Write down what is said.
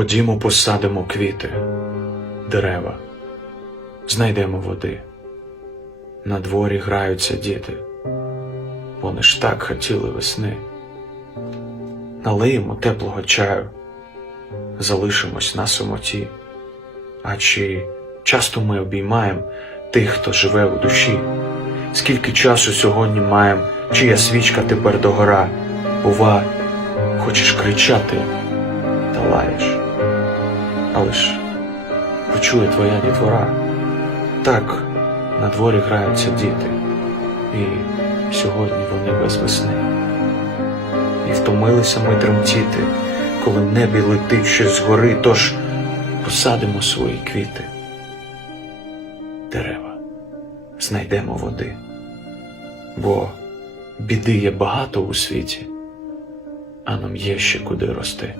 Ходімо, посадимо квіти, дерева, знайдемо води. На дворі граються діти, вони ж так хотіли весни. Налиємо теплого чаю, залишимось на самоті. А чи часто ми обіймаємо тих, хто живе у душі? Скільки часу сьогодні маєм, чия свічка тепер догора? Бува, хочеш кричати та лаєш. Але ж почує твоя дітвора. Так, на дворі граються діти, і сьогодні вони без весни. І втомилися ми тремтіти, коли небі летить щось згори, тож посадимо свої квіти. Дерева, знайдемо води, бо біди є багато у світі, а нам є ще куди рости.